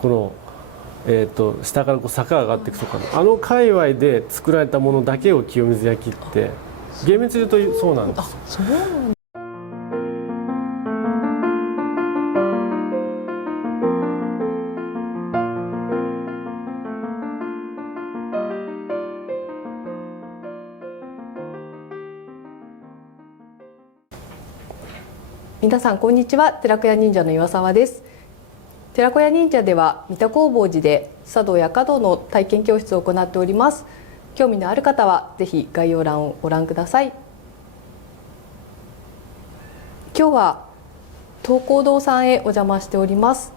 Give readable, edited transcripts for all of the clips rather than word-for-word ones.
この、下からこう坂が上がっていくとかの界隈で作られたものだけを清水焼って厳密に言うとそうなんですよ。そうなんだ。皆さんこんにちは。寺子屋忍者の岩沢です。寺子屋忍者では三田工房寺で茶道や華道の体験教室を行っております。興味のある方はぜひ概要欄をご覧ください。今日は東光堂さんへお邪魔しております。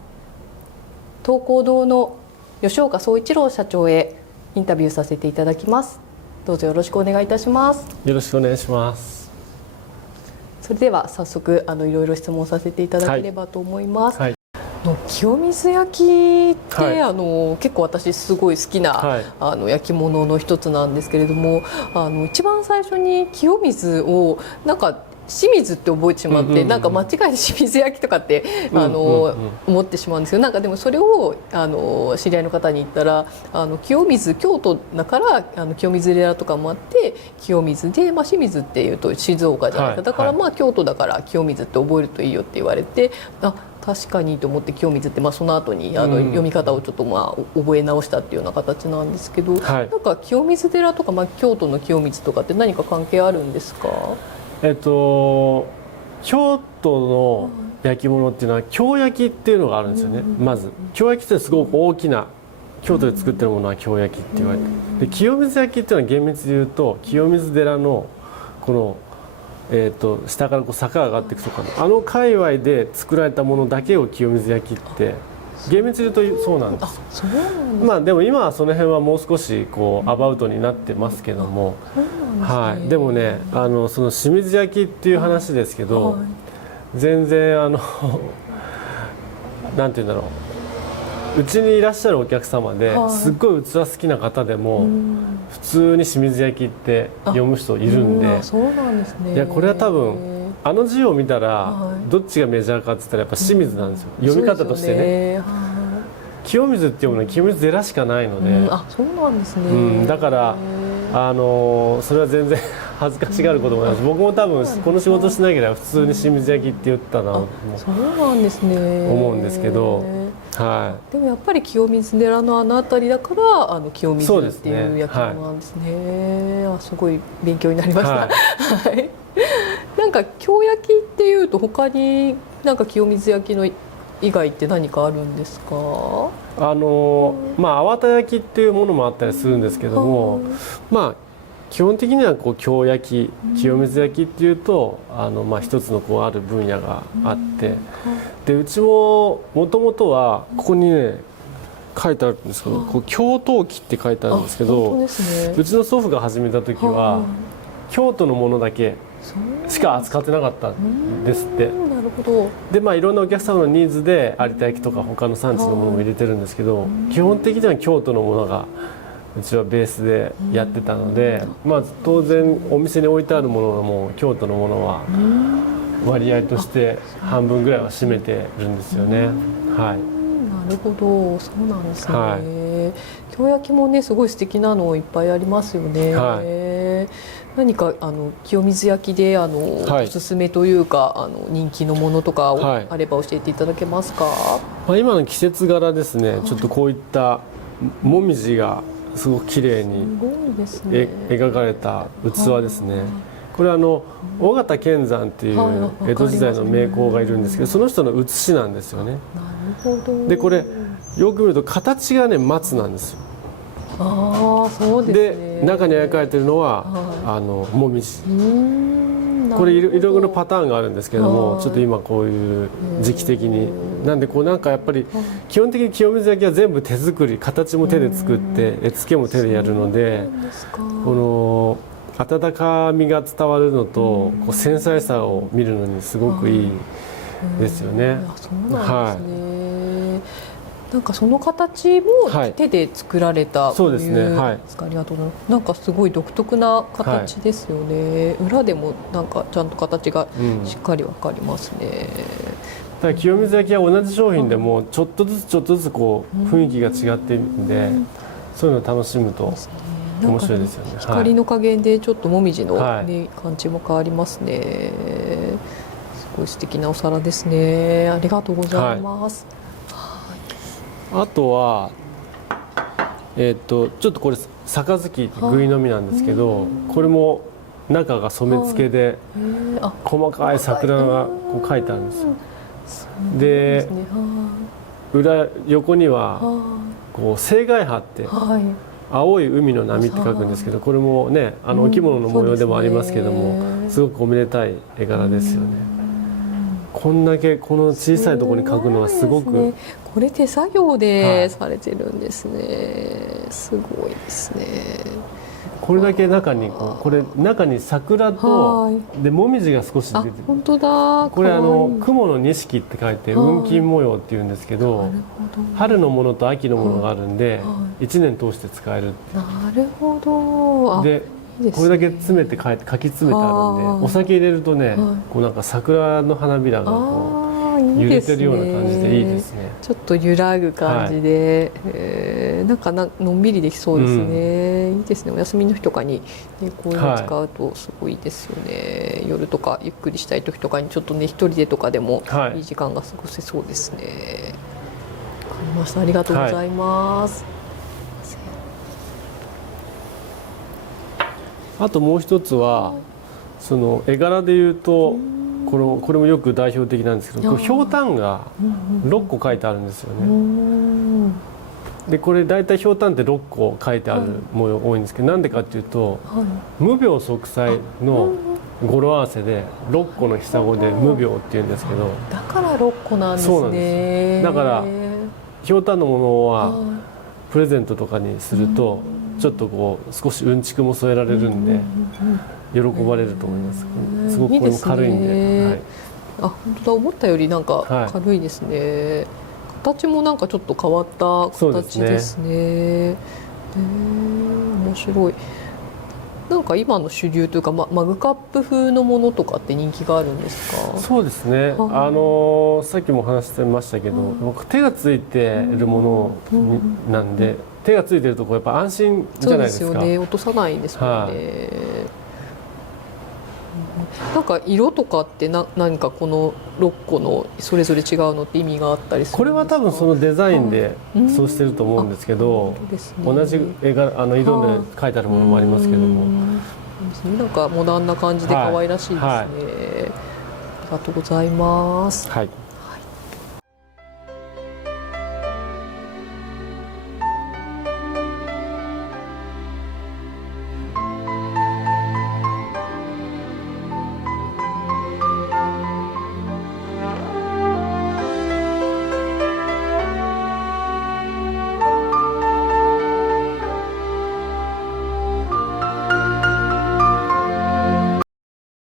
東光堂の吉岡総一郎社長へインタビューさせていただきます。どうぞよろしくお願いいたします。よろしくお願いします。それでは早速いろいろ質問させていただければと思います。はい、清水焼きって、はい、結構私すごい好きな、はい、焼き物の一つなんですけれども、一番最初に清水をなんか清水って覚えてしまって、なんか間違えて清水焼きとかって思ってしまうんですけど、なんかでもそれを知り合いの方に言ったら清水、京都だから清水寺とかもあって清水で、清水っていうと静岡じゃないか、はい、だから京都だから清水って覚えるといいよって言われて、確かにと思って清水って、その後に読み方をちょっと覚え直したっていうような形なんですけど、なんか清水寺とか、京都の清水とかって何か関係あるんですか？京都の焼き物っていうのは京焼きっていうのがあるんですよね。まず京焼きってすごく大きな、京都で作ってるものは京焼きって言われて、で清水焼きっていうのは厳密に言うと清水寺のこの、下からこう坂が上がっていくとかの界隈で作られたものだけを清水焼きって厳密に言うとそうなんですよ。そうなんです。でも今はその辺はもう少しこうアバウトになってますけども、でもねその清水焼きっていう話ですけど、全然なんて言うんだろう、うちにいらっしゃるお客様ですっごい器好きな方でも普通に清水焼きって読む人いるんで、そうなんですね。いやこれは多分字を見たらどっちがメジャーかって言ったらやっぱ清水なんですよ、読み方としてね。清水っていうものは清水寺しかないので、そうなんですね。だからそれは全然恥ずかしがることもないし、僕も多分この仕事しなければ普通に清水焼きって言ったなとそうなんですね思うんですけど、でもやっぱり清水寺の辺りだから清水っていう焼き物なんですね。すごい勉強になりました。なんか京焼きっていうと他になんか清水焼きの以外って何かあるんですか？粟田焼きっていうものもあったりするんですけども、基本的にはこう京焼き、清水焼きっていうと一つのこうある分野があって、でうちももともとはここにね書いてあるんですけど、こう京陶器って書いてあるんですけど、うちの祖父が始めた時は京都のものだけしか扱ってなかったんですって。でいろんなお客様のニーズで有田焼とか他の産地のものも入れてるんですけど、基本的には京都のものがうちはベースでやってたので、当然お店に置いてあるものはもう京都のものは割合として半分ぐらいは占めてるんですよね。なるほど、そうなんですね。京焼きもねすごい素敵なのいっぱいありますよね。何か清水焼きでおすすめというか人気のものとかあれば教えていただけますか？今の季節柄ですね、ちょっとこういったもみじがすごく綺麗に描かれた器ですね。これは尾形乾山っていう江戸時代の名工がいるんですけど、その人の写しなんですよね。でこれよく見ると形がね松なんですよ。そうですね。で中に描かれてるのはもみじ。これいろいろなパターンがあるんですけども、ちょっと今こういう時期的になんでなんかやっぱり基本的に清水焼きは全部手作り、形も手で作って絵付けも手でやるので、この温かみが伝わるのとこう繊細さを見るのにすごくいいですよね。なんかその形も手で作られたそうですね。ありがとうございます。なんかすごい独特な形ですよね。裏でもなんかちゃんと形がしっかりわかりますね。から清水焼は同じ商品でもちょっとずつちょっとずつこう雰囲気が違っているんで、そういうのを楽しむと面白いですよね。光の加減でちょっともみじの、はいね、感じも変わりますね。すごい素敵なお皿ですね。ありがとうございます。あとはちょっとこれ杯ぐいのみなんですけど、これも中が染付で細かい桜がこう書いてあるんですよ。で横にはこう青海波って青い海の波って書くんですけど、これもねお着物の模様でもありますけども、すごくおめでたい絵柄ですよね。こんだけこの小さいところに描くのはすごく、これ手作業でされてるんですね。すごいですね。これだけ中にこれ中に桜とでもみじが少し出てる。本当だ。これ雲の錦って書いて雲金模様っていうんですけど、春のものと秋のものがあるんで1年通して使える。なるほど。でこれだけ詰めて書き詰めてあるんで、お酒入れるとね、こうなんか桜の花びらがこう揺れてるような感じでいいですね。ちょっと揺らぐ感じで、なんかのんびりできそうですね。いいですね。お休みの日とかに、ね、こういうの使うとすごいですよね。夜とかゆっくりしたい時とかにちょっとね一人でとかでもいい時間が過ごせそうですね。わかりました。ありがとうございます。あともう一つはその絵柄でいうとこれもよく代表的なんですけど、ひょうたんが6個書いてあるんですよね。でこれ大体ひょうたんって6個書いてある模様多いんですけど、なんでかっていうと無病息災の語呂合わせで6個のひさごで無病っていうんですけど、だから6個なんですね。そうなんです。だからひょうたんのものはプレゼントとかにするとちょっとこう少しうんちくも添えられるんで喜ばれると思います。すごくこれも軽いんで。あ、本当だ。思ったよりなんか軽いですね。形もなんかちょっと変わった形ですね。面白い。なんか今の主流というか、マグカップ風のものとかって人気があるんですか？そうですね。さっきも話してましたけど、僕手がついているものなんで、手がついてるとこやっぱ安心じゃないですか。そうですよね。落とさないですもんね。なんか色とかって何かこの6個のそれぞれ違うのって意味があったりするんですか？これは多分そのデザインでそうしてると思うんですけど、同じ絵が色で描いてあるものもありますけども、なんかモダンな感じで可愛らしいですね。ありがとうございます。はい。